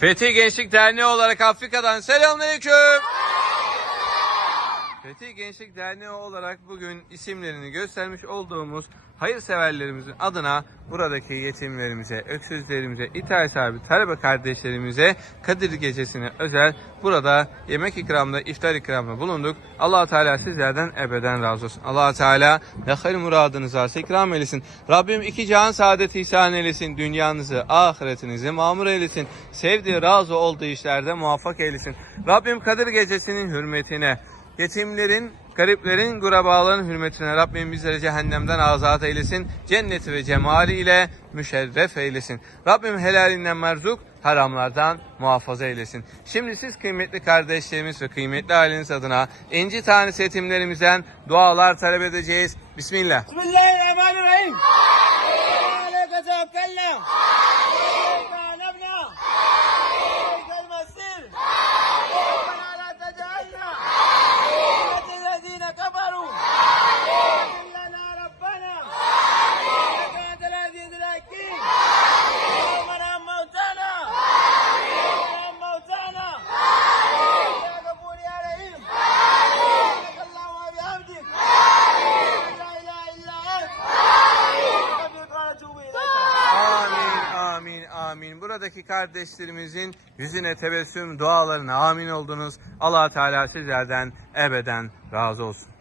Fethi Gençlik Derneği olarak Afrika'dan selamünaleyküm. Fethi Gençlik Derneği olarak bugün isimlerini göstermiş olduğumuz hayırseverlerimizin adına buradaki yetimlerimize, öksüzlerimize, ithal sahibi talebe kardeşlerimize Kadir Gecesi'ne özel burada yemek ikramında, iftar ikramında bulunduk. allah Teala sizlerden ebeden razı olsun. allah Teala ne hayır muradınız varsa ikram eylesin. Rabbim iki cihan saadeti ihsan eylesin. Dünyanızı, ahiretinizi mamur eylesin. Sevdiği, razı olduğu işlerde muvaffak eylesin. Rabbim Kadir Gecesi'nin hürmetine, Yetimlerin, gariplerin, gurabaların hürmetine Rabbim bizleri cehennemden azat eylesin. Cenneti ve cemali ile müşerref eylesin. Rabbim helalinden merzuk, haramlardan muhafaza eylesin. Şimdi siz kıymetli kardeşlerimiz ve kıymetli aileniz adına inci tanesi yetimlerimizden dualar talep edeceğiz. Bismillah. Bismillahirrahmanirrahim. Aleyke tevekkelna. Come on! Amin. Buradaki kardeşlerimizin yüzüne tebessüm dualarına amin oldunuz. allah Teala sizlerden ebeden razı olsun.